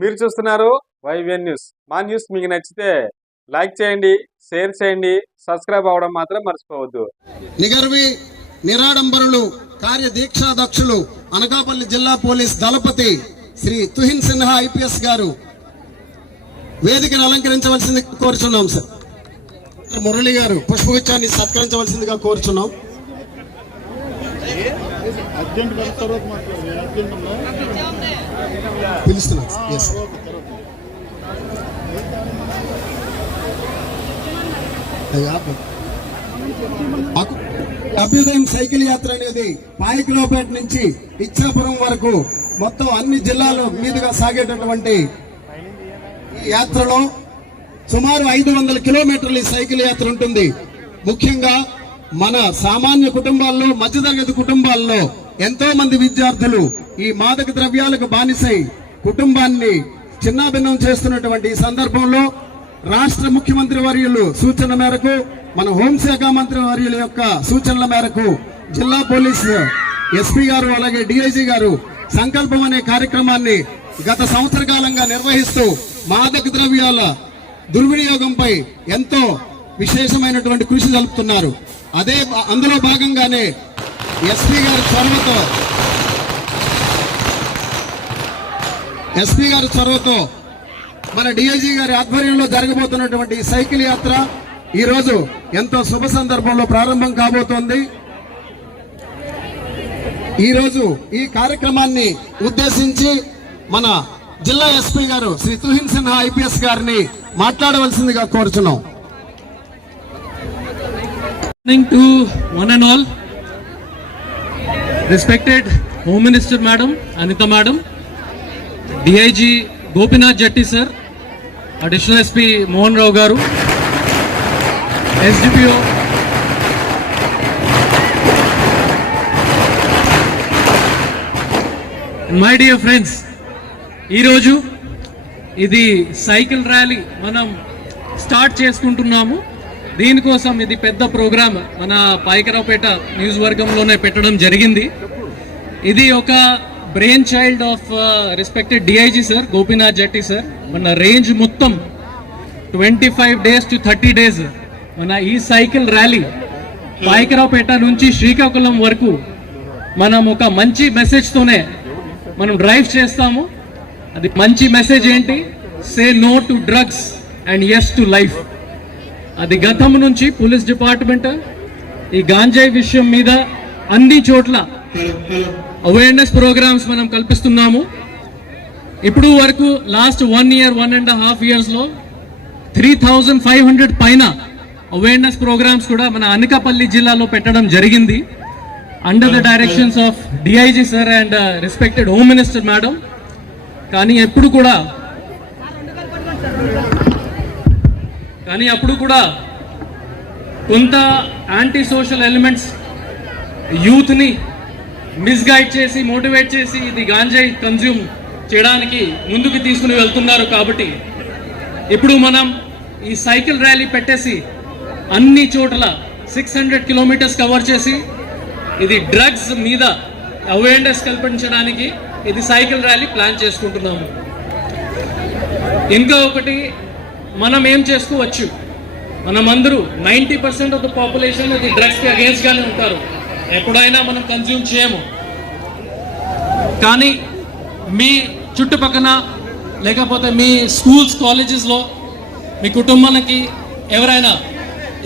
మీరు చూస్తున్నారు YVN news. మా న్యూస్ మీకు నచ్చితే లైక్ చేయండి, షేర్ చేయండి, సబ్స్క్రైబ్ అవ్వడం మాత్రం మర్చిపోవద్దు. నిగర్వి నిరాడంబరులు కార్యదీక్షాదక్షులు అనకాపల్లి జిల్లా పోలీస్ దళపతి శ్రీ తుహిన్ సిన్హా ఐపీఎస్ గారు వేదికను అలంకరించవలసింది కోరుచున్నాం. సార్ మురళి గారు పుష్పగుచ్చాన్ని సత్కరించవలసిందిగా కోరుచున్నాం. పిలుస్తున్నాం. అభ్యుదయం సైకిల్ యాత్ర అనేది పాయకులోపేట నుంచి ఇచ్చాపురం వరకు మొత్తం అన్ని జిల్లాల మీదుగా సాగేటటువంటి యాత్రలో సుమారు 500 కిలోమీటర్ల సైకిల్ యాత్ర ఉంటుంది. ముఖ్యంగా మన సామాన్య కుటుంబాల్లో, మధ్యతరగతి కుటుంబాల్లో ఎంతో మంది విద్యార్థులు ఈ మాదక ద్రవ్యాలకు బానిసై కుటుంబాన్ని చిన్నాభిన్నం చేస్తున్నటువంటి సందర్భంలో రాష్ట్ర ముఖ్యమంత్రి వర్యులు సూచన మేరకు, మన హోంశాఖ మంత్రి వర్యుల యొక్క సూచనల మేరకు జిల్లా పోలీసు ఎస్పీ గారు అలాగే డిఐజీ గారు సంకల్పం అనే కార్యక్రమాన్ని గత సంవత్సర కాలంగా నిర్వహిస్తూ మాదక ద్రవ్యాల దుర్వినియోగంపై ఎంతో విశేషమైనటువంటి కృషి జరుపుతున్నారు. అందులో భాగంగానే ఎస్పీ గారి చొరవతో మన డిఐజీ గారి ఆధ్వర్యంలో జరగబోతున్నటువంటి సైకిల్ యాత్ర ఈ రోజు ఎంతో శుభ సందర్భంలో ప్రారంభం కాబోతోంది. ఈ రోజు ఈ కార్యక్రమాన్ని ఉద్దేశించి మన జిల్లా ఎస్పీ గారు శ్రీ తుహిన్ సిన్హా ఐపీఎస్ గారిని మాట్లాడవలసిందిగా కోరుచున్నాం. To one and all, respected Home Minister Madam Anita Madam, DIG Gopinath Jatti Sir, Additional SP Mohan Rao Garu, SDPO, and my dear friends, ఈ రోజు ఇది సైకిల్ ర్యాలీ మనం స్టార్ట్ చేసుకుంటున్నాము. దీనికోసం ఇది పెద్ద ప్రోగ్రామ్ మన పాయకరావుపేట నియోజకవర్గంలోనే పెట్టడం జరిగింది. ఇది ఒక brain child of respected DIG sir Gopinath Jatti sir. మన రేంజ్ మొత్తం 25 days to 30 days మన ఈ సైకిల్ ర్యాలీ పాయకరావుపేట నుంచి శ్రీకాకుళం వరకు మనం ఒక మంచి మెసేజ్తోనే మనం డ్రైవ్ చేస్తాము. అది మంచి మెసేజ్ ఏంటి? Say no to drugs and yes to life. అది గతం నుంచి పోలీస్ డిపార్ట్మెంట్ ఈ గాంజాయి విషయం మీద అన్ని చోట్ల అవేర్నెస్ ప్రోగ్రామ్స్ మనం కల్పిస్తున్నాము. ఇప్పుడు వరకు లాస్ట్ 1.5 years లో 3,500 పైన అవేర్నెస్ ప్రోగ్రామ్స్ కూడా మన అనకాపల్లి జిల్లాలో పెట్టడం జరిగింది under the directions of DIG sir and respected home minister madam. కానీ అప్పుడు కూడా కొంత యాంటీ సోషల్ ఎలిమెంట్స్ యూత్ని మిస్గైడ్ చేసి మోటివేట్ చేసి ఇది గాంజాయి కన్జ్యూమ్ చేయడానికి ముందుకు తీసుకుని వెళ్తున్నారు. కాబట్టి ఇప్పుడు మనం ఈ సైకిల్ ర్యాలీ పెట్టేసి అన్ని చోట్ల 600 kilometers కవర్ చేసి ఇది డ్రగ్స్ మీద అవేర్నెస్ కల్పించడానికి ఇది సైకిల్ ర్యాలీ ప్లాన్ చేసుకుంటున్నాము. ఇంకా ఒకటి మనం ఏం చేసుకోవచ్చు, మనమందరూ 90% ఆఫ్ ద పాపులేషన్ ఇది డ్రగ్స్కి అగేన్స్ట్గానే ఉంటారు. ఎప్పుడైనా మనం కన్జ్యూమ్ చేయము. కానీ మీ చుట్టుపక్కన లేకపోతే మీ స్కూల్స్ కాలేజెస్లో మీ కుటుంబానికి ఎవరైనా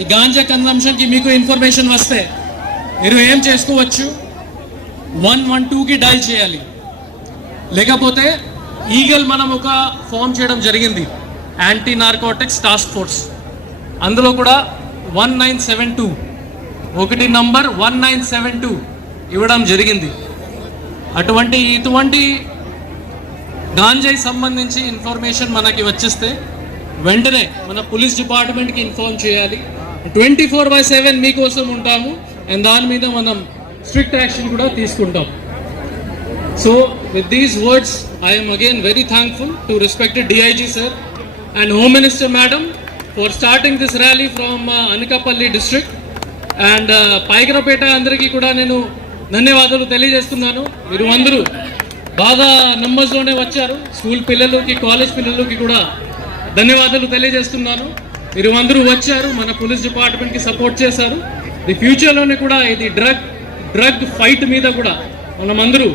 ఈ గాంజా కన్జంప్షన్కి మీకు ఇన్ఫర్మేషన్ వస్తే మీరు ఏం చేసుకోవచ్చు, 112కి డయల్ చేయాలి. లేకపోతే ఈగల్ మనం ఒక ఫామ్ చేయడం జరిగింది, యాంటీ నార్కోటిక్స్ టాస్క్ ఫోర్స్. అందులో కూడా 1972 ఒకటి నంబర్ 1972 ఇవ్వడం జరిగింది. ఇటువంటి గాంజాయి సంబంధించి ఇన్ఫర్మేషన్ మనకి వచ్చేస్తే వెంటనే మన పోలీస్ డిపార్ట్మెంట్కి ఇన్ఫార్మ్ చేయాలి. 24/7 మీకోసం ఉంటాము అండ్ దాని మీద మనం స్ట్రిక్ట్ యాక్షన్ కూడా తీసుకుంటాం. So with these words, I am again very thankful to respected DIG sir and Home Minister Madam for starting this rally from Anakapalli district and Paikaraupeta andariki kuda nenu ధన్యవాదాలు తెలియజేస్తున్నాను. మీరు అందరూ బాగా నంబర్స్లోనే వచ్చారు. School పిల్లలకి, college పిల్లలకి కూడా ధన్యవాదాలు తెలియజేస్తున్నాను. మీరు అందరూ వచ్చారు, మన పోలీస్ డిపార్ట్మెంట్కి సపోర్ట్ చేశారు. ది ఫ్యూచర్లోనే కూడా ఇది డ్రగ్ ఫైట్ మీద కూడా మనమందరూ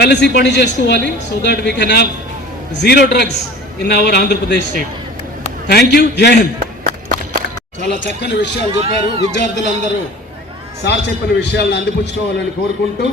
కలిసి పని చేసుకోవాలి. So that we can have zero drugs in our Andhra Pradesh state. Thank you. జై హింద్. చాలా చక్కని విషయాలు చెప్పారు. విద్యార్థులందరూ సార్ చెప్పిన విషయాలను అందిపుచ్చుకోవాలని కోరుకుంటూ